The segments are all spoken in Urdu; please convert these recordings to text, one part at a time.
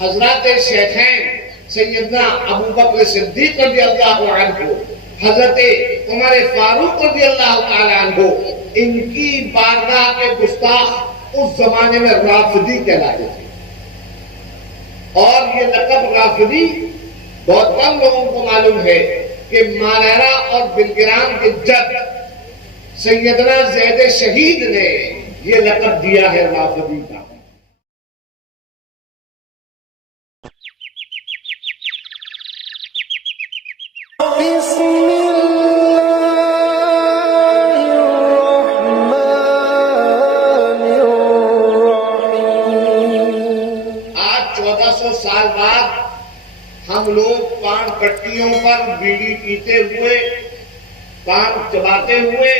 حضرات شیخین سیدنا ابو بکر صدیق رضی اللہ عنہ، حضرت عمر فاروق رضی اللہ تعالی عنہ، ان کی بارگاہ کے گستاخ اس زمانے میں رافضی کہلاتے تھے. اور یہ لقب رافضی بہت کم لوگوں کو معلوم ہے کہ ماریرا اور بلگرام کے جج سیدنا زید شہید نے یہ لقب دیا ہے رافضی کا. آج 1400 سال بعد ہم لوگ پان پٹیوں پر بیڑی پیتے ہوئے، پان چباتے ہوئے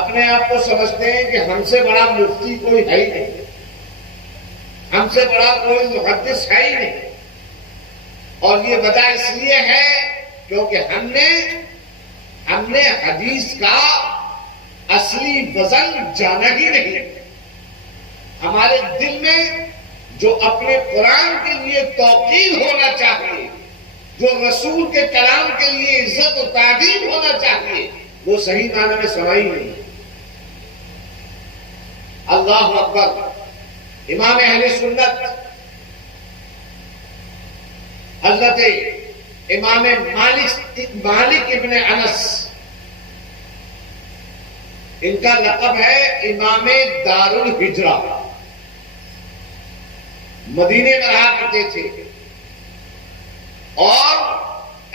اپنے آپ کو سمجھتے ہیں کہ ہم سے بڑا مفتی کوئی ہے ہی نہیں، ہم سے بڑا کوئی محدث ہے ہی نہیں. اور یہ وجہ اس لیے ہے کیونکہ ہم نے حدیث کا اصلی وزن جانا ہی نہیں. ہمارے دل میں جو اپنے قرآن کے لیے توقیر ہونا چاہیے، جو رسول کے کلام کے لیے عزت و تعظیم ہونا چاہیے، وہ صحیح معنی میں سمائی نہیں. اللہ اکبر. امام اہل سنت حضرت امام مالک ابن انس، ان کا لقب ہے امام دار الہجرہ. مدینے میں رہا کرتے تھے اور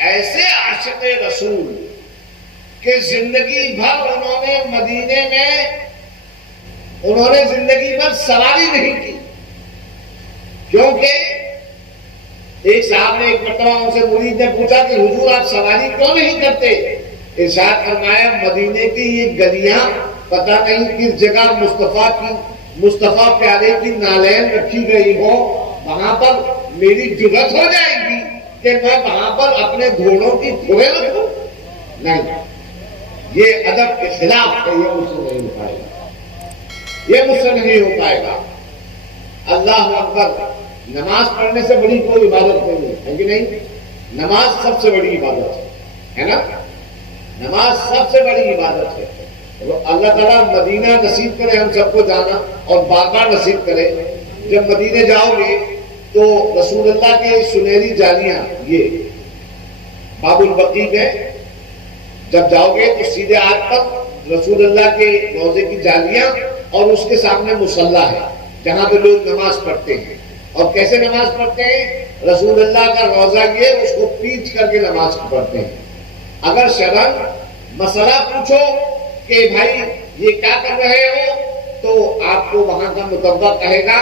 ایسے عاشق رسول کہ زندگی بھر انہوں نے زندگی بھر سواری نہیں کی. کیونکہ ایک صاحب نے ایک مرتبہ ان سے مرید نے پوچھا کہ حضور آپ سواری کیوں نہیں کرتے؟ ارشاد فرمایا مدینے کی یہ گلیاں پتہ نہیں کس جگہ مصطفیٰ پیارے کی نالین رکھی گئی ہو، وہاں پر میری جرت ہو جائے گی کہ میں وہاں پر اپنے گھوڑوں کی کھوئے رکھوں؟ نہیں، یہ ادب کے خلاف ہے، یہ مجھ سے نہیں ہو پائے گا، یہ مجھ سے نہیں ہو پائے گا. اللہ اکبر. نماز پڑھنے سے بڑی کوئی عبادت نہیں ہے کہ نہیں؟ نماز سب سے بڑی عبادت ہے نا؟ نماز سب سے بڑی عبادت ہے. اللہ تعالیٰ مدینہ نصیب کرے ہم سب کو جانا اور بار بار نصیب کرے. جب مدینے جاؤ گے تو رسول اللہ کے سنہری جالیاں، یہ باب البقیع میں جب جاؤ گے تو سیدھے ہاتھ پر رسول اللہ کے روضے کی جالیاں اور اس کے سامنے مصلی ہے جہاں پہ لوگ نماز پڑھتے ہیں. اور کیسے نماز پڑھتے ہیں؟ رسول اللہ کا روضہ یہ اس کو پیچھ کر کے نماز پڑھتے ہیں. اگر شرعاً مسئلہ پوچھو کہ بھائی یہ کیا کر رہے ہو تو آپ کو وہاں کا متبع کہے گا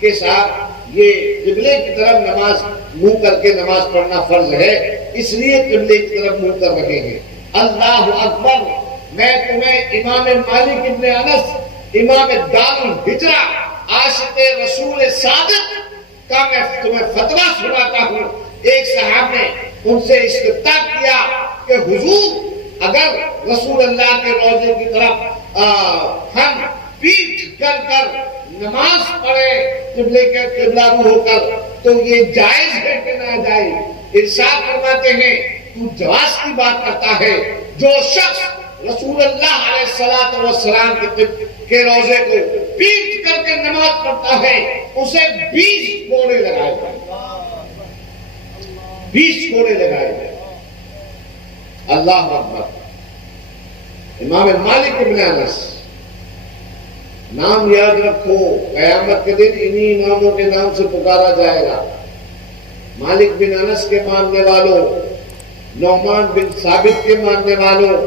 کہ صاحب یہ قبلے کی طرف نماز منہ کر کے نماز پڑھنا فرض ہے، اس لیے قبلے کی طرف منہ کر رہے ہیں. اللہ اکبر. میں تمہیں امام مالک ابن انس، امام دار الہجرہ، عاشق رسول صادق کا میں تمہیں فتویٰ سناتا ہوں. ایک صاحب نے ان سے استفتاء کیا کہ حضور اگر رسول اللہ کے روضے کی طرف ہم پیٹھ کر نماز پڑھے قبلے کے قبلہ رو ہو کر تو یہ جائز ہے کہ ناجائز؟ ارشاد فرماتے ہیں تو جواز کی بات کرتا ہے. جو شخص رسول اللہ علیہ السلام کے روضے کو پیٹ کر کے نماز پڑھتا ہے اسے 20 کوڑے لگائے جائیں، 20 کوڑے لگائے جائیں. اللہ اکبر. امام مالک ابن انس، نام یاد رکھو، قیامت کے دن انہی اماموں کے نام سے پکارا جائے گا. مالک بن انس کے ماننے والوں، نعمان بن ثابت کے ماننے والوں،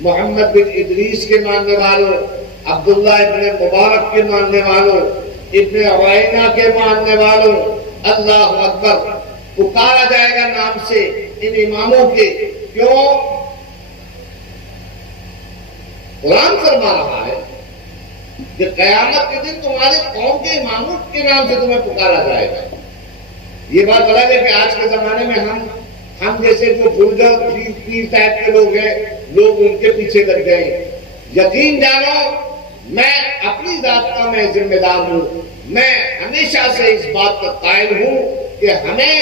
محمد بن ادریس کے ماننے والوں، عبداللہ ابن مبارک کے ماننے والوں، ابن عوینہ کے ماننے والوں. اللہ اکبر. پکارا جائے گا نام سے ان اماموں کے. کیوں؟ قرآن فرما رہا ہے کہ قیامت کے دن تمہارے قوم کے اماموں کے نام سے تمہیں پکارا جائے گا. یہ بات الگ ہے کہ آج کے زمانے میں ہم جیسے جو بلڈر پیر ٹائپ کے لوگ ہیں، لوگ ان کے پیچھے لگ گئے. یقین جانو میں اپنی ذات کا میں ذمہ دار ہوں، میں ہمیشہ سے اس بات کا قائل ہوں کہ ہمیں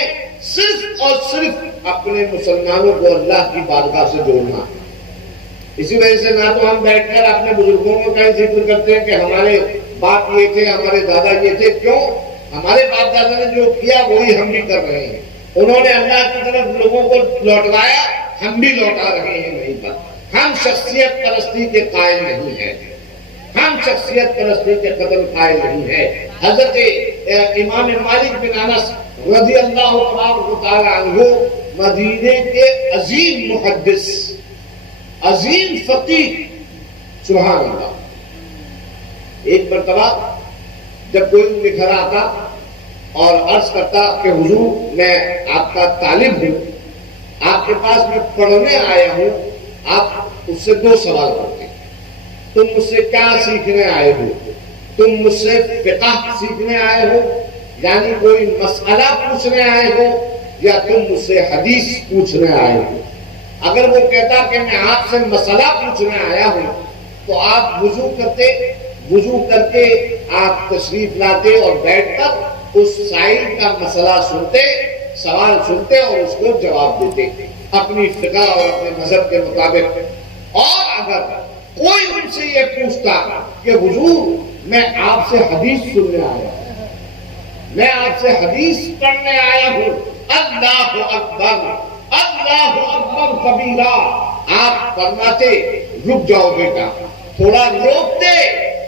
صرف اور صرف اپنے مسلمانوں کو اللہ کی بارگاہ سے جوڑنا ہے۔ اسی وجہ سے نہ تو ہم بیٹھ کر اپنے بزرگوں کو کہیں ذکر کرتے ہیں کہ ہمارے باپ یہ تھے، ہمارے دادا یہ تھے، کیوں؟ ہمارے باپ دادا نے جو کیا وہی ہم بھی کر رہے ہیں، انہوں نے اللہ کی طرف لوگوں کو لوٹوایا، ہم بھی لوٹا رہے ہیں وہیں پر۔ ہم شخصیت پرستی کے قائل نہیں ہیں، ہم شخصیت پرستی کے قتل قائل نہیں ہے۔ حضرت امام مالک بن انس رضی اللہ تعالی عنہ مدینے کے عظیم محدث، عظیم فقیہ، سبحان اللہ، ایک مرتبہ جب کوئی ان کے گھر آتا اور عرض کرتا کہ حضور میں آپ کا طالب ہوں، آپ کے پاس میں پڑھنے آیا ہوں، آپ اس سے 2 سوال کرتے ہیں، تم مجھ سے کیا سیکھنے آئے ہو؟ تم مجھ سے فقہ سیکھنے آئے ہو، یعنی کوئی مسئلہ پوچھنے آئے ہو، یا تم مجھ سے حدیث پوچھنے آئے ہو؟ اگر وہ کہتا کہ میں آپ سے مسئلہ پوچھنے آیا ہوں تو آپ وضو کرتے، وضو کر کے آپ تشریف لاتے اور بیٹھ کر اس سائل کا مسئلہ سنتے، سوال سنتے اور اس کو جواب دیتے اپنی فقہ اور اپنے مذہب کے مطابق۔ اور اگر کوئی ان سے یہ پوچھتا کہ حضور میں آپ سے حدیث سننے آیا ہوں، میں آپ سے حدیث پڑھنے آیا ہوں، اللہ اکبر، اللہ اکبر کبیرہ، آپ فرماتے رک جاؤ بیٹا، تھوڑا روکتے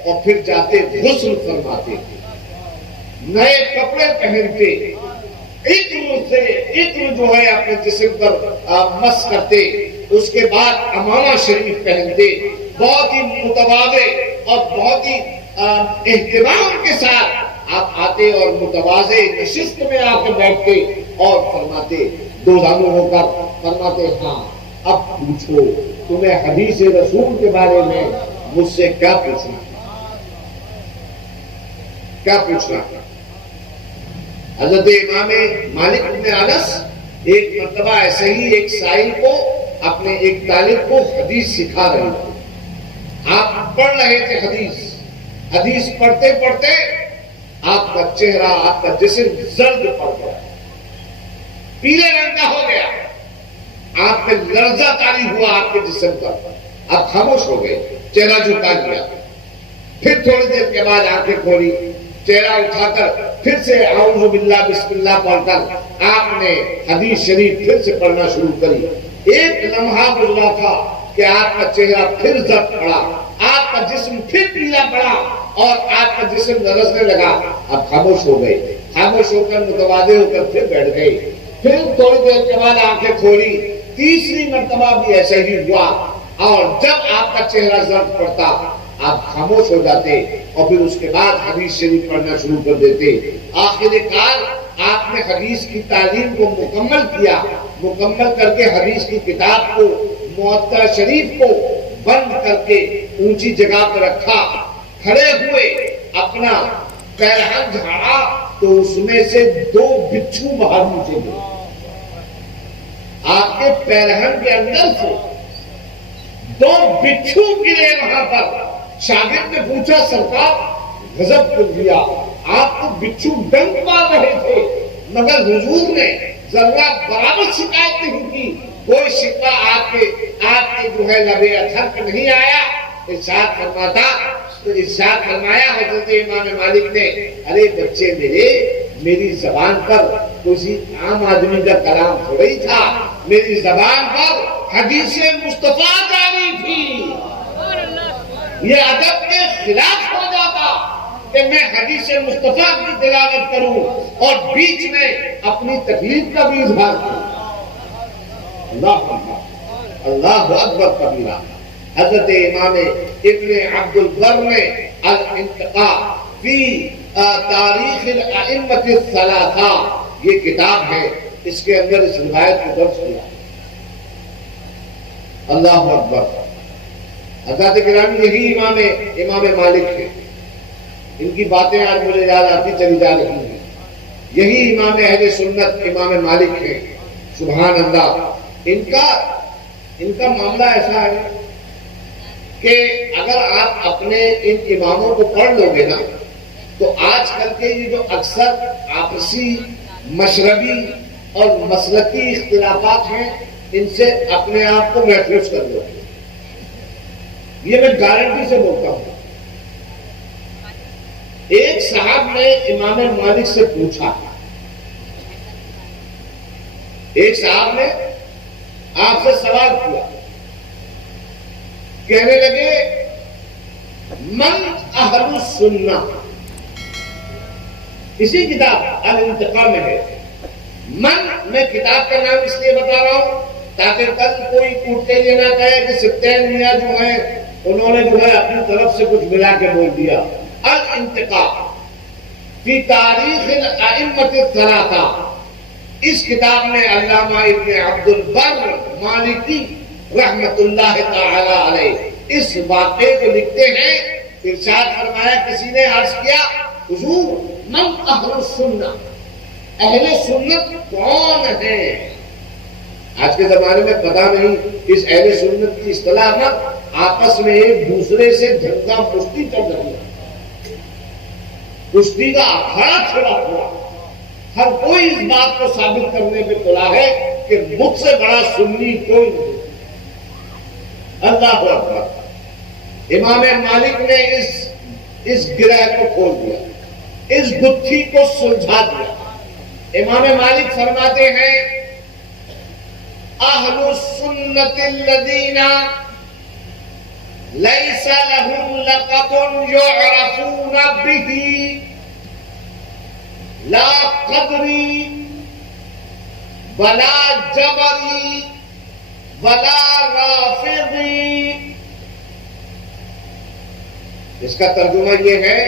اور پھر جاتے غسل فرماتے، نئے کپڑے پہنتے، عطر جو ہے اپنے جسم پر مس کرتے، اس کے بعد عمامہ شریف پہنتے، بہت ہی متواضع اور بہت ہی اہتمام کے ساتھ آپ آتے اور متواضع نشست میں آ کے بیٹھتے اور فرماتے، دو دانوں ہو کر فرماتے، ہاں اب پوچھو تمہیں حدیث رسول کے بارے میں مجھ سے کیا پوچھنا، کیا پوچھنا؟ حضرت امام مالک بن انس ایک مرتبہ ایسے ہی ایک سائل کو، اپنے ایک طالب کو حدیث سکھا رہے تھے، آپ پڑھ رہے تھے حدیث پڑھتے پڑھتے آپ کا چہرہ، آپ کا جسم زرد پڑ گیا، پیلے رنگ کا ہو گیا، آپ پہ لرزہ طاری ہوا آپ کے جسم پر، آپ خاموش ہو گئے، چہرہ جھکا لیا، پھر تھوڑی دیر کے بعد آنکھیں کھولی، چہرہ اٹھا کر پھر سے اعوذ باللہ بسم اللہ پڑھ کر آپ نے حدیث شریف پھر سے پڑھنا شروع کری۔ ایک لمحہ گزرا تھا کہ آپ کا چہرہ پھر زرد پڑا، آپ کا جسم پھر پیلا پڑا اور آپ کا جسم لرزنے لگا، آپ خاموش ہو گئے، خاموش ہو کر متواضع ہو کر پھر بیٹھ گئے، پھر تھوڑی دیر کے بعد آنکھیں کھولی، تیسری مرتبہ بھی ایسا ہی ہوا، اور جب آپ کا چہرہ زرد پڑتا آپ خاموش ہو جاتے اور پھر اس کے بعد حدیث شریف پڑھنا شروع کر دیتے۔ آخر کار آپ نے حدیث کی تعلیم کو مکمل کیا، مکمل کر کے حدیث کی کتاب کو، موطا شریف کو بند کر کے اونچی جگہ پر رکھا، کھڑے ہوئے اپنا پیرہن جھاڑا تو اس میں سے 2 بچھو باہر نیچے گئے، آپ کے پیرہن کے اندر سے 2 بچھو گرے وہاں پر۔ شاگرد نے پوچھا، سرکار غضب کر دیا، آپ کو بچھو ڈنک مار رہے تھے مگر حضور نے ذرہ برابر شکایت نہیں کی، کوئی شکوہ آپ کے جو ہے لبے اتھر پہ نہیں آیا۔ ارشاد فرمایا حضرت امام مالک نے، ارے بچے میری زبان پر کسی عام آدمی کا کلام تھوڑی تھا، میری زبان پر حدیث مصطفیٰ جاری تھی، یہ ادب کے خلاف ہو جاتا کہ میں حدیث مصطفیٰ کی تلاوت کروں اور بیچ میں اپنی تکلیف کا بھی اظہار کروں۔ اللہ اکبر، اللہ اکبر کبیرہ۔ حضرت امام ابن عبد البر نے الانتقاء فی تاریخ الائمۃ الثلاثہ، یہ کتاب ہے، اس کے اندر اس روایت کو درج کیا۔ اللہ اکبر۔ حضرت گرامی یہی امام مالک ہے، ان کی باتیں آج مجھے یاد آتی چلی جا رہی ہیں، یہی امام اہل سنت امام مالک ہے، سبحان اللہ۔ ان کا معاملہ ایسا ہے کہ اگر آپ اپنے ان اماموں کو پڑھ لو گے نا تو آج کل کے یہ جو اکثر آپسی مشربی اور مسلکی اختلافات ہیں ان سے اپنے آپ کو محفوظ کر لو. یہ میں گارنٹی سے بولتا ہوں. ایک صاحب نے امام مالک سے پوچھا، ایک صاحب نے آپ سے سوال کیا، کہنے لگے من اہل السنہ، اسی کتاب الانتقاء میں ہے. میں کتاب کا نام اس لیے بتا رہا ہوں تاکہ کل کوئی ٹوٹتے یہ نہ کہے کہ سبتین میاں جو ہیں انہوں نے جو ہے اپنی طرف سے کچھ ملا کے بول دیا. الانتقاء فی تاریخ الائمۃ الثلاثہ، اس کتاب میں علامہ ابن عبد البر مالکی رحمت اللہ تعالی علیہ اس واقعے کو لکھتے ہیں. ارشاد فرمایا، کسی نے عرض کیا حضور من اہل السنہ، اہل سنت کون ہیں؟ آج کے زمانے میں پتہ نہیں اس اہل سنت کی اصطلاح نا آپس میں ایک دوسرے سے جھنگا پشتی چل رہی ہے، کشتی کا اکھاڑا چھڑا ہوا. ہر کوئی اس بات کو ثابت کرنے پہ تلا ہے کہ مجھ سے بڑا سنی کوئی نہیں. اللہ اکبر. امام مالک نے اس گرہ کو کھول دیا، اس گتھی کو سلجھا دیا. امام مالک فرماتے ہیں اہل السنت الذین لیس لهم لقب یعرفون به لا قدری ولا جبری ولا رافضی. اس کا ترجمہ یہ ہے،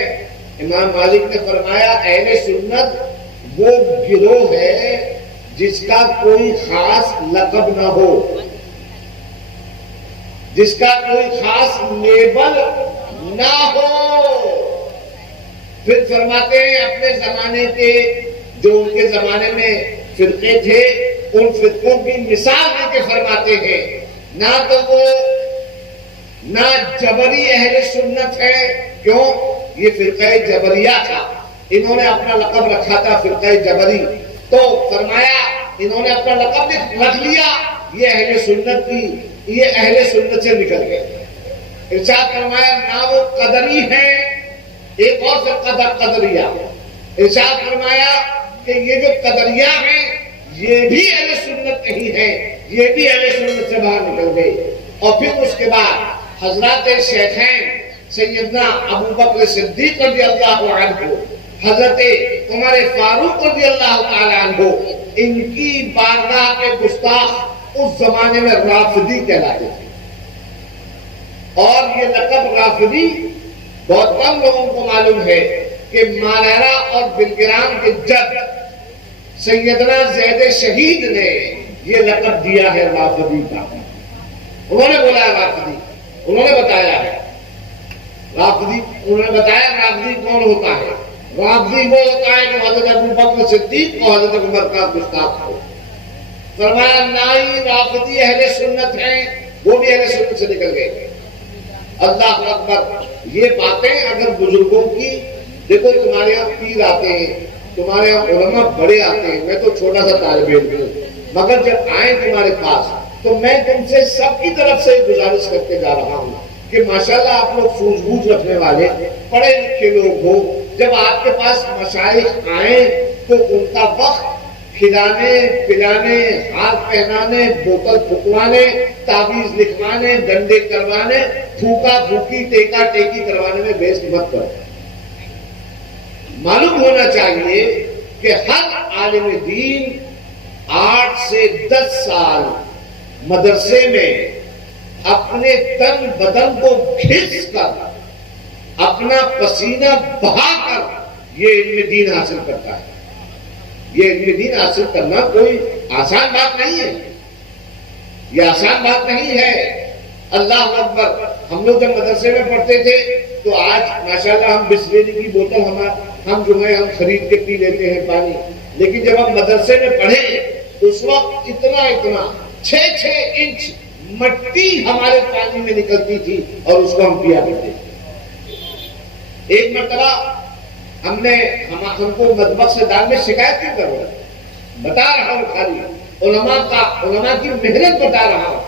امام مالک نے فرمایا اہل سنت وہ گروہ ہے جس کا کوئی خاص لقب نہ ہو، جس کا کوئی خاص لیبل نہ ہو. پھر فرماتے ہیں اپنے زمانے کے جو ان کے زمانے میں فرقے تھے ان فرقوں کی مثال دے کے فرماتے ہیں نہ تو وہ نہ جبری اہل سنت ہے. کیوں؟ یہ فرقہ جبریہ تھا، انہوں نے اپنا لقب رکھا تھا فرقہ جبری. تو فرمایا انہوں نے اپنا لقب رکھ لیا، یہ اہل سنت کی، یہ اہل سنت سے نکل گئے. ارشاد فرمایا نہ وہ قدری ہیں، ایک اور فرقہ قدریہ. ارشاد فرمایا کہ یہ جو قدریہ ہیں یہ بھی اہل سنت نہیں ہے، یہ بھی اہل سنت سے باہر نکل گئے. اور پھر اس کے بعد حضرات شیخین سیدنا ابو بکر صدیق رضی اللہ عنہ، حضرت عمر فاروق رضی اللہ تعالی عنہ، ان کی بارگاہ کے گستاخ اس زمانے میں رافضی کہلاتے تھے. اور یہ لقب رافضی بہت کم لوگوں کو معلوم ہے کہ ماریرا اور بلگرام کے جج سیدنا زید شہید نے یہ لقب دیا ہے رافضی کا. انہوں نے بولا ہے رافضی، انہوں نے بتایا ہے رافضی، انہوں نے بتایا رافضی کون ہوتا ہے. رافضی وہ ہوتا ہے جو حضرت ابو بکر صدیق اور حضرت عمر کا گستاخ ہو. فرمایا نہ ہی رافضی اہل سنت ہیں، وہ بھی اہل سنت سے نکل گئے. اللہ اکبر. یہ باتیں اگر بزرگوں کی، دیکھو تمہارے یہاں پیر آتے ہیں، تمہارے یہاں علماء بڑے آتے ہیں، میں تو چھوٹا سا طالب علم ہوں، مگر جب آئیں تمہارے پاس تو میں تم سے سب کی طرف سے گزارش کرتے جا رہا ہوں کہ ماشاءاللہ آپ لوگ سوجھ بوجھ رکھنے والے پڑھے لکھے لوگ ہو. جب آپ کے پاس مشائخ آئیں تو ان کا وقت کھلانے پلانے، ہاتھ پہنانے، بوتل پھکوانے، تعویذ لکھوانے، ڈنڈے کروانے، پھوکا پھوکی، ٹیکا ٹیکی کروانے میں ویسٹ مت کرو. معلوم ہونا چاہیے کہ ہر عالم دین 8 سے 10 سال مدرسے میں اپنے تن بدن کو گھس کر، اپنا پسینہ بہا کر یہ علم دین حاصل کرتا ہے. یہ علم دین حاصل کرنا کوئی آسان بات نہیں ہے، یہ آسان بات نہیں ہے. اللہ اکبر. ہم لوگ جب مدرسے میں پڑھتے تھے تو آج ماشاءاللہ ہم بسلری کی بوتل ہم جو ہے ہم خرید کے پی لیتے ہیں پانی، لیکن جب ہم مدرسے میں پڑھے اس وقت اتنا 6 انچ مٹی ہمارے پانی میں نکلتی تھی اور اس کو ہم پیا کرتے تھے. ایک مرتبہ ہم کو مطبخ سے دال میں شکایت کیوں کر رہا ہے؟ بتا رہا ہوں خالی علماء کی محنت بتا رہا ہوں.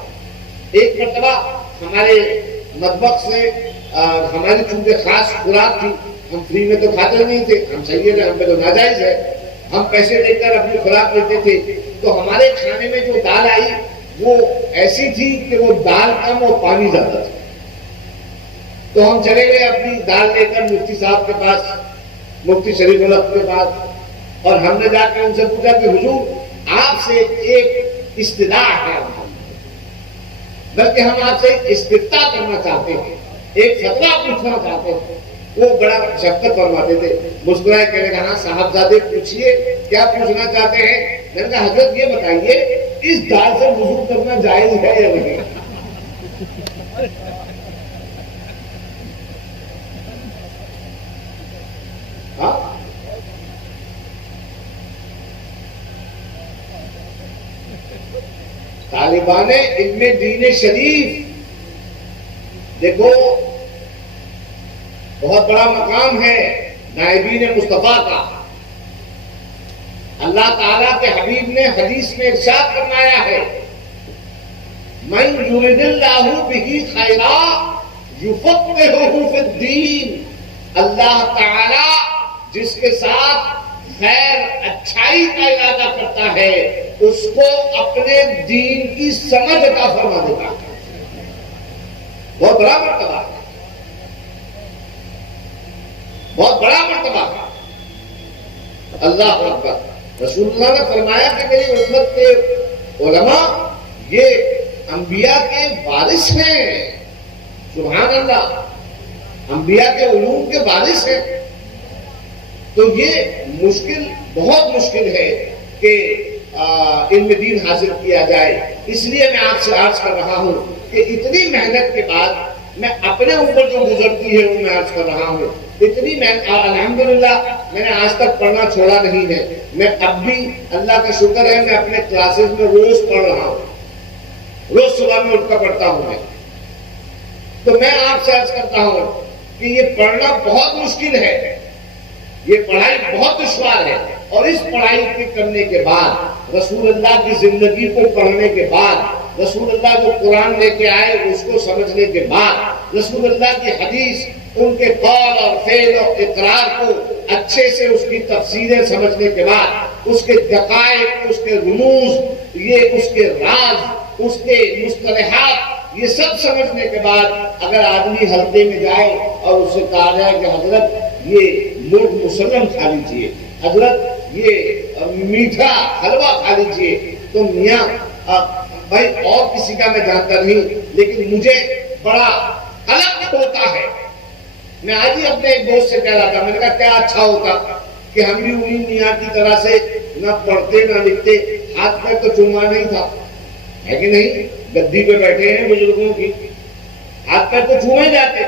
ایک مرتبہ ہمارے مطبخ سے ہماری چونکہ خاص خوراک تھی، ہم فری میں تو کھاتے نہیں تھے، ہم سید ہیں، ہم پہ تو ناجائز ہے، ہم پیسے دے کر اپنی خوراک لیتے تھے. تو ہمارے کھانے میں جو دال آئی وہ ایسی تھی کہ وہ دال کم اور پانی زیادہ تھا. تو ہم چلے گئے اپنی دال لے کر مفتی صاحب کے پاس، مفتی شریف الحق کے پاس، اور ہم نے جا کے ان سے پوچھا کہ حضور آپ سے ایک استدعا ہے، بلکہ ہم آپ سے ایک استفتاء کرنا چاہتے ہیں، ایک فتویٰ پوچھنا چاہتے ہیں. وہ بڑا شفقت فرماتے تھے، مسکرائے کہنے کا ہاں صاحبزادے پوچھیے کیا پوچھنا چاہتے ہیں. میں نے کہا حضرت یہ بتائیے اس دال سے وضو کرنا جائز ہے یا نہیں؟ طالبان علم دین شریف دیکھو بہت بڑا مقام ہے نائبین مصطفیٰ کا. اللہ تعالیٰ کے حبیب نے حدیث میں ارشاد فرمایا ہے من یرد اللہ بہ خیرا یفقہہ فی الدین. اللہ تعالیٰ جس کے ساتھ خیر اچھائی کا ارادہ کرتا ہے اس کو اپنے دین کی سمجھ عطا فرما دیتا ہے. بہت بڑا مرتبہ ہے، بہت بڑا مرتبہ ہے. اللہ اکبر. رسول اللہ نے فرمایا کہ میری امت کے علماء یہ انبیاء کے وارث ہیں. سبحان اللہ، انبیاء کے علوم کے وارث ہیں. تو یہ مشکل، بہت مشکل ہے کہ علم دین حاصل کیا جائے. اس لیے میں آپ سے عرض کر رہا ہوں کہ اتنی محنت کے بعد میں اپنے اوپر جو گزرتی ہے وہ میں عرض کر رہا ہوں. اتنی محنت، الحمدللہ میں نے آج تک پڑھنا چھوڑا نہیں ہے. میں اب بھی اللہ کا شکر ہے میں اپنے کلاسز میں روز پڑھ رہا ہوں، روز صبح میں اٹھ کر پڑھتا ہوں میں. تو میں آپ سے عرض کرتا ہوں کہ یہ پڑھنا بہت مشکل ہے، یہ پڑھائی بہت دشوار ہے. اور اس پڑھائی کے کرنے کے بعد، رسول اللہ کی زندگی کو پڑھنے کے بعد، رسول اللہ جو قرآن لے کے آئے اس کو سمجھنے کے بعد، رسول اللہ کی حدیث، ان کے قول اور فعل اور اقرار کو اچھے سے اس کی تفسیریں سمجھنے کے بعد، اس کے دقائق، اس کے رموز، یہ اس کے راز، اس کے مصطلحات، یہ سب سمجھنے کے بعد اگر آدمی حلقے میں جائے اور اس سے کہا جائے کہ حضرت یہ مرغ مسلم کھا لیجیے، حضرت یہ میٹھا حلوہ کھا لیجیے، تو میاں بھائی اور کسی کا میں جانتا نہیں لیکن مجھے بڑا قلق ہوتا ہے. میں آج ہی اپنے ایک دوست سے کہہ رہا تھا، میں نے کہا کیا اچھا ہوتا کہ ہم بھی انہی میاں کی طرح سے نہ پڑھتے نہ لکھتے، ہاتھ پیر تو چوما نہیں تھا، ہے کہ نہیں؟ گدی پہ بیٹھے ہیں بزرگوں کی، ہاتھ پیر تو چومے جاتے،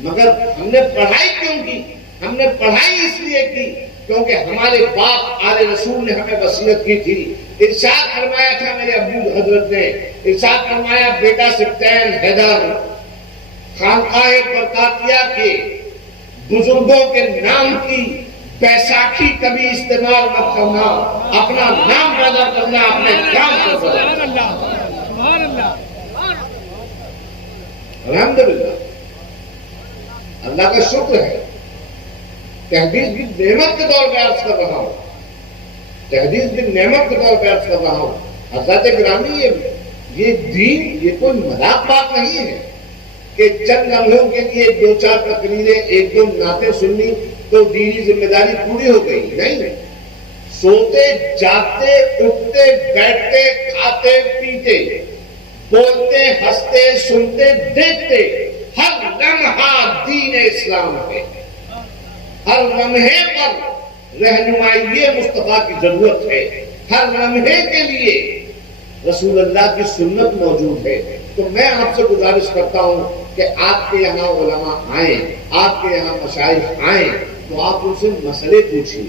مگر ہم نے پڑھائی کیوں کی؟ ہم نے پڑھائی اس لیے کی کیونکہ ہمارے باپ آل رسول نے ہمیں وصیت کی تھی. ارشاد فرمایا تھا میرے ابو حضرت نے، ارشاد فرمایا بیٹا سبطین حیدر خانقاہ برکاتیہ کے بزرگوں کے نام کی بیساکھی کبھی استعمال مت کرنا، اپنا نام پیدا کرنا، اپنے کام کو کرنا. الحمدللہ اللہ کا شکر ہے. تحدیث بھی نعمت کے طور پہ عرض کر رہا ہوں، تحدیث بھی نعمت کے طور پہ عرض کر رہا ہوں. حضرات گرامی، یہ دین یہ کوئی مذاق بات نہیں ہے کہ چند لمحوں کے لیے دو چار تقریریں، ایک دو نعتیں سننی تو دینی ذمہ داری پوری ہو گئی. نہیں، سوتے جاگتے اٹھتے بیٹھتے کھاتے پیتے بولتے ہنستے سنتے دیکھتے ہر لمحہ دین اسلام ہے. ہر لمحے پر رہنمائی مصطفیٰ کی ضرورت ہے، ہر لمحے کے لیے رسول اللہ کی سنت موجود ہے. تو میں آپ سے گزارش کرتا ہوں کہ آپ کے یہاں علماء آئیں، آپ کے یہاں مشائخ آئیں تو آپ ان سے مسئلے پوچھیے.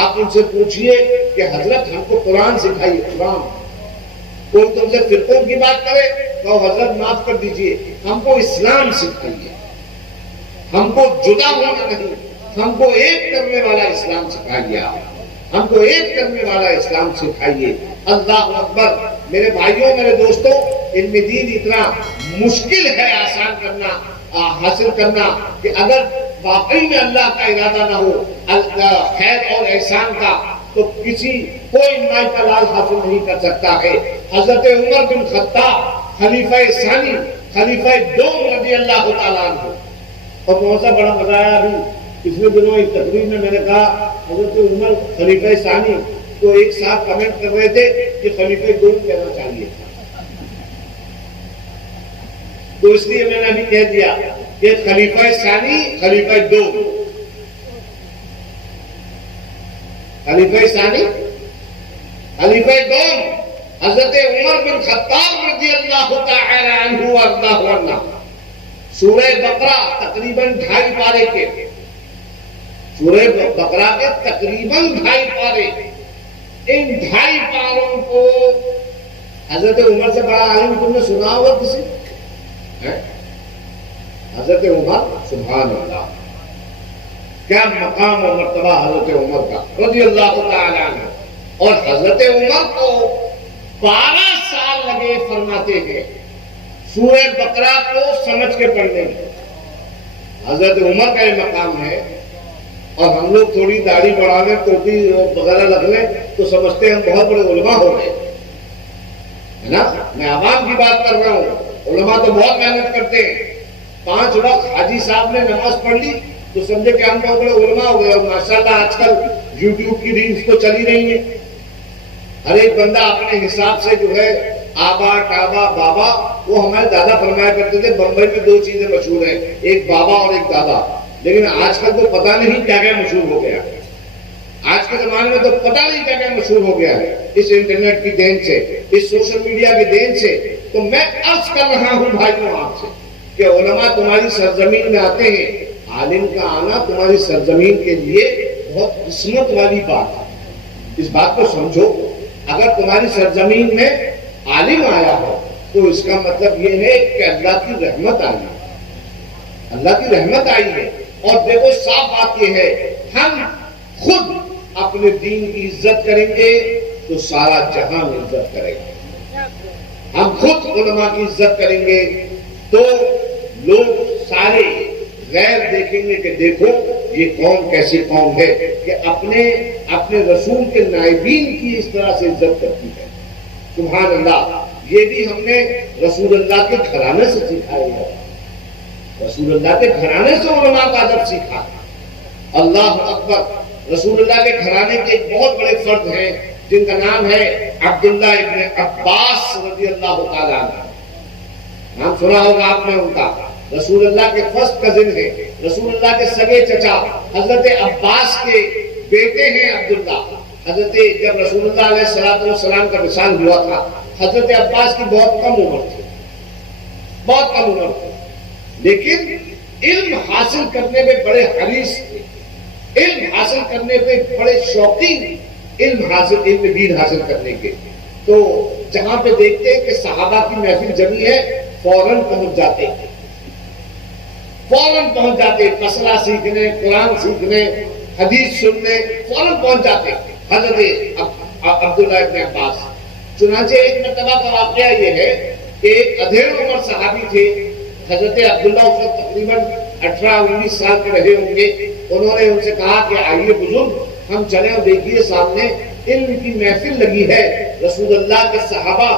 آپ ان سے پوچھیے کہ حضرت ہم کو قرآن سکھائیے، قرآن کوئی تم سے فرقوں کی بات کرے تو حضرت معاف کر دیجئے، ہم کو اسلام سکھائیے، ہم کو جدا ہونا نہیں، ہم کو ایک کرنے والا اسلام سکھائیے، ہم کو ایک کرنے والا اسلام سکھائیے۔ اللہ اکبر۔ میرے بھائیوں، میرے دوستوں، علم دین اتنا مشکل ہے آسان کرنا، حاصل کرنا، کہ اگر واقعی میں اللہ کا ارادہ نہ ہو خیر اور احسان کا، تو کوئی مائی کا لال حاصل نہیں کر سکتا ہے۔ حضرت عمر بن خطاب خلیفہ ثانی، خلیفہ دوم رضی اللہ تعالیٰ عنہ، اور بہت سا بڑا مزہ آیا ابھی پچھلے دنوں ایک تقریر میں نے کہا حضرت عمر خلیفہ ثانی، تو ایک صاحب کمنٹ کر رہے تھے کہ خلیفہ دوم کہنا چاہیے تھا، تو اس لیے میں نے ابھی کہہ دیا کہ خلیفہ ثانی، خلیفہ دوم، خلیفہ ثانی، خلیفہ دوم حضرت عمر بن خطاب رضی اللہ تعالی عنہ وارضاہ عنہ۔ سورہ بقرہ تقریباً 2.5 پارے کے، سورہ بقرہ کے تقریباً 2.5 پارے، ان 2.5 پاروں کو حضرت عمر سے بڑا عالم تم نے سنا ہوگا کسی؟ حضرت عمر، سبحان اللہ، کیا مقام و مرتبہ حضرت عمر کا رضی اللہ تعالی عنہ۔ اور حضرت عمر کو 12 سال لگے فرماتے ہیں سورہ بقرہ کو سمجھ کے پڑھنے میں۔ حضرت عمر کا یہ مقام ہے، اور ہم لوگ تھوڑی داڑھی بڑھا لیں، ٹوپی وغیرہ لگ لیں تو سمجھتے ہیں ہم بہت بڑے علماء ہو گئے، ہے نا؟ میں عوام کی بات کر رہا ہوں، علماء تو بہت محنت کرتے ہیں، 5 وقت حاجی صاحب نے نماز پڑھ لی تو سمجھے کہ ہم بہت بڑے علماء ہو گئے۔ اور ماشاءاللہ آج کل یوٹیوب کی ریلز تو چلی رہی ہیں، ہر ایک بندہ اپنے حساب سے جو ہے آبا ٹابا بابا، وہ ہمارے دادا فرمایا کرتے تھے بمبئی میں 2 چیزیں مشہور ہیں، ایک بابا اور ایک دادا، لیکن آج کل تو پتہ نہیں کیا کیا مشہور ہو گیا ہے، آج کے زمانے میں تو پتہ نہیں کیا کیا مشہور ہو گیا ہے اس انٹرنیٹ کی دین سے، اس سوشل میڈیا کی دین سے۔ تو میں عرض کر رہا ہوں بھائیوں آپ سے کہ علماء تمہاری سرزمین میں آتے ہیں، عالم کا آنا تمہاری سرزمین کے لیے بہت قسمت والی بات ہے، اس بات کو سمجھو۔ اگر تمہاری سرزمین میں عالم آیا ہو تو اس کا مطلب یہ ہے کہ اللہ کی رحمت آئی ہے، اللہ کی رحمت آئی ہے۔ اور دیکھو صاف بات یہ ہے، ہم خود اپنے دین کی عزت کریں گے تو سارا جہان عزت کرے گا، ہم خود علماء کی عزت کریں گے تو لوگ سارے غیر دیکھیں گے کہ دیکھو یہ قوم کیسی قوم ہے کہ اپنے رسول کے نائبین کی اس طرح سے عزت کرتی ہے۔ سبحان اللہ۔ یہ بھی ہم نے رسول اللہ کے گھرانے سے سیکھا ہے، رسول اللہ کے گھرانے سے علماء کا ادب سیکھا۔ اللہ اکبر۔ رسول اللہ کے گھرانے کے ایک بہت بڑے فرد ہیں جن کا نام ہے عبداللہ ابن عباس رضی اللہ تعالیٰ عنہ، نام سنا ہوگا آپ نے ان کا۔ رسول اللہ کے فرسٹ کزن ہیں، رسول اللہ کے سگے چچا حضرت عباس کے بیٹے ہیں عبداللہ۔ جب رسول اللہ علیہ السلام کا وصال ہوا تھا، حضرت عباس کی بہت کم عمر تھی، بہت کم عمر تھی، لیکن علم حاصل کرنے میں بڑے حریص تھے، علم حاصل کرنے میں بڑے شوقین، علم دین حاصل کرنے کے۔ تو جہاں پہ دیکھتے ہیں کہ صحابہ کی محفل جمی ہے، فوراً پہنچ جاتے، مسئلہ سیکھنے، قرآن سیکھنے، حدیث سننے، فوراً پہنچ جاتے حضرت عبداللہ ابن عباس۔ چنانچہ ایک مرتبہ کا واقعہ یہ ہے کہ ایک ادھیڑ عمر صحابی تھے، حضرت عبداللہ اس وقت تقریباً 18-19 سال کے رہے ہوں گے۔ انہوں نے ان سے کہا کہ آئیے بزرگ ہم چلیں اور دیکھیے سامنے علم کی محفل لگی ہے، رسول اللہ کے صحابہ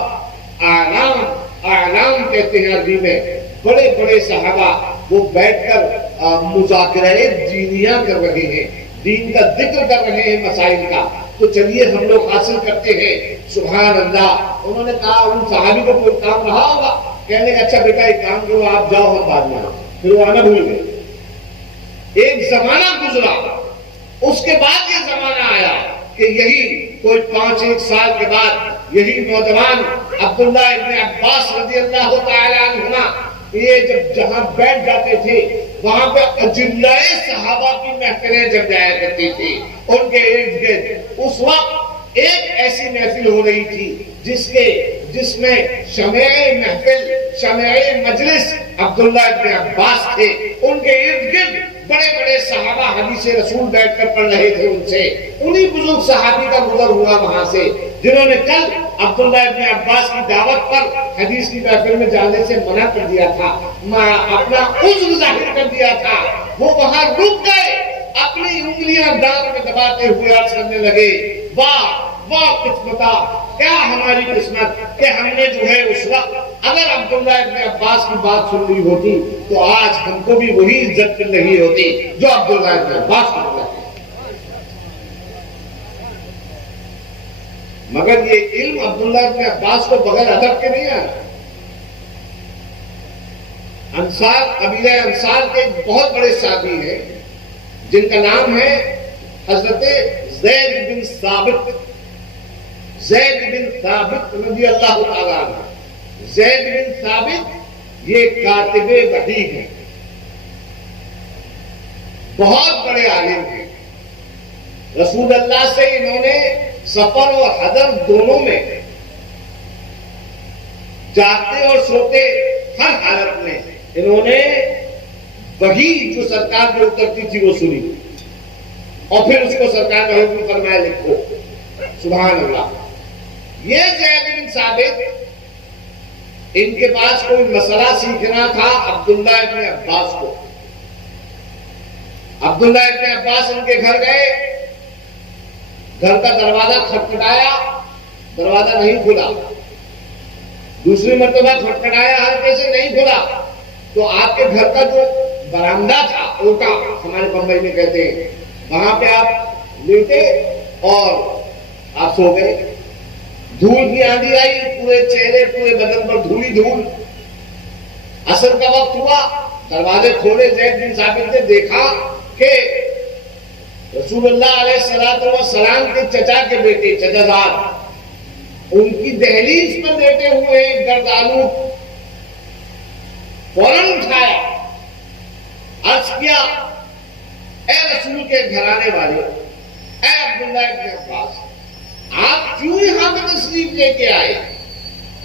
اعلام کہتے ہیں عربی میں، بڑے بڑے صحابہ وہ بیٹھ کر مذاکرہ دینیہ کر رہے ہیں، دین کا ذکر کر رہے ہیں، مسائل کا، تو چلیے ہم لوگ حاصل کرتے ہیں۔ سبحان اللہ۔ انہوں نے کہا ان صحابی کو کوئی کام رہا ہوگا، کہنے کہ اچھا بیٹا ایک کام کرو آپ جاؤ ہم بعد میں آؤ، پھر وہ آنا بھول گئے۔ ایک زمانہ گزرا، اس کے بعد یہ زمانہ آیا کہ یہی کوئی 5-1 سال کے بعد یہی نوجوان عبداللہ ابن عباس رضی اللہ تعالی عنہما یہ جب جہاں بیٹھ جاتے تھے وہاں پہ اجلاء صحابہ کی محفلیں جب جایا کرتی تھی ان کے ارد گرد۔ اس وقت ایک ایسی محفل ہو رہی تھی جس کے جس میں شمع محفل شمع مجلس عبداللہ ابن عباس تھے، ان کے ارد گرد بڑے بڑے صحابہ حدیث رسول بیٹھ کر پڑھ رہے تھے ان سے، انہی بزرگ صحابی کا گزر ہوا وہاں سے جنہوں نے کل عبداللہ ابن عباس کی دعوت پر حدیث کی محفل میں جانے سے منع کر دیا تھا، اپنا عذر ظاہر کر دیا تھا، وہ وہاں رک گئے، اپنی انگلیاں دانت میں دباتے ہوئے عرض کرنے لگے، واہ واہ قسمتا، کیا ہماری قسمت کہ ہم نے جو ہے اس وقت اگر عبداللہ ابن عباس کی بات سن لی ہوتی تو آج ہم کو بھی وہی عزت مل رہی ہوتی جو عبداللہ ابن عباس کو مل رہی۔ مگر یہ علم عبداللہ ابن عباس کو بغیر ادب کے نہیں آیا۔ انصار، قبیلہ انصار کے ایک بہت بڑے صحابی ہیں جن کا نام ہے حضرت زید بن ثابت، زید بن ثابت رضی اللہ تعالیٰ عنہ۔ زید بن ثابت یہ کاتب وحی ہیں، بہت بڑے عالم ہیں، رسول اللہ سے انہوں نے سفر اور حضر دونوں میں جاگتے اور سوتے ہر حالت میں انہوں نے وحی جو سرکار میں اترتی تھی وہ سنی اور پھر اس کو سرکار نے حکم فرمایا لکھو، سبحان اللہ۔ یہ زید بن ثابت، ان کے پاس کوئی مسئلہ سیکھنا تھا عبداللہ ابن عباس کو۔ عبداللہ ابن عباس ان کے گھر گئے، گھر کا دروازہ کھٹکھٹایا، دروازہ نہیں کھلا، دوسری مرتبہ کھٹکھٹایا، ہلکے سے نہیں کھلا، تو آپ کے گھر کا جو برآمدہ تھا، اوٹا ہمارے بمبئی میں کہتے ہیں، وہاں پہ آپ لیٹے اور آپ سو گئے۔ دھول کی آندھی آئی، پورے چہرے پورے بدن پر دھولی دھول۔ عصر کا وقت ہوا، دروازے کھولے، زید بن ثابت نے دیکھا کہ رسول اللہ علیہ السلام کے چچا کے بیٹے چچا زاد ان کی دہلیز پر لیٹے ہوئے ہیں، گرد آلود۔ فوراً اٹھایا، عرض کیا، اے رسول کے گھرانے والے، اے عبداللہ ابن عباس، آپ کیوں یہاں پہ تشریف لے کے آئے؟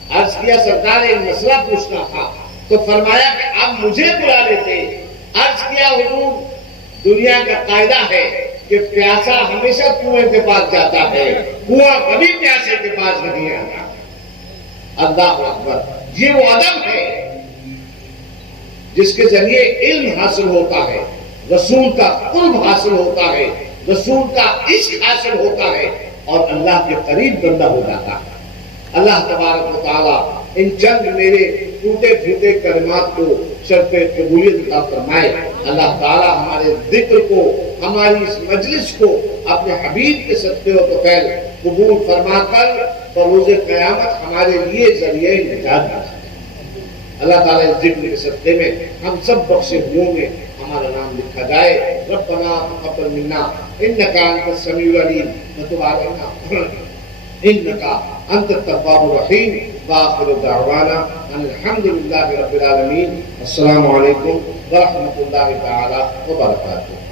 عرض کیا، سرکار ایک مسئلہ پوچھنا تھا۔ تو فرمایا کہ آپ مجھے بلا لیتے۔ عرض کیا، حضور دنیا کا قاعدہ ہے کہ پیاسا ہمیشہ کنویں کے پاس جاتا ہے، کنواں کبھی پیاسے کے پاس نہیں آتا۔ اللہ اکبر، یہ وہ ادب ہے جس کے ذریعے علم حاصل ہوتا ہے، رسول کا قرب حاصل ہوتا ہے، رسول کا عشق حاصل ہوتا ہے اور اللہ کے قریب بندہ ہو جاتا ہے۔ اللہ تبارک و تعالیٰ ان چند میرے ٹوٹے پھوٹے کلمات کو شرف قبولیت عطا فرمائے۔ اللہ تعالیٰ ہمارے ذکر کو، ہماری اس مجلس کو اپنے حبیب کے صدقے و طفیل قبول فرما کر بروز قیامت ہمارے لیے ذریعہ نجات بنا۔ اللہ تعالیٰ اس ذکر کے صدقے میں ہم سب بخشے ہوئوں میں ہمارا نام لکھا جائے۔ ربنا تقبل منا انک انت السمیع العلیم وتب علینا انک انت التواب الرحیم وآخر دعوانا ان الحمد للہ رب العالمین۔ السلام علیکم ورحمۃ اللہ تعالی وبرکاتہ۔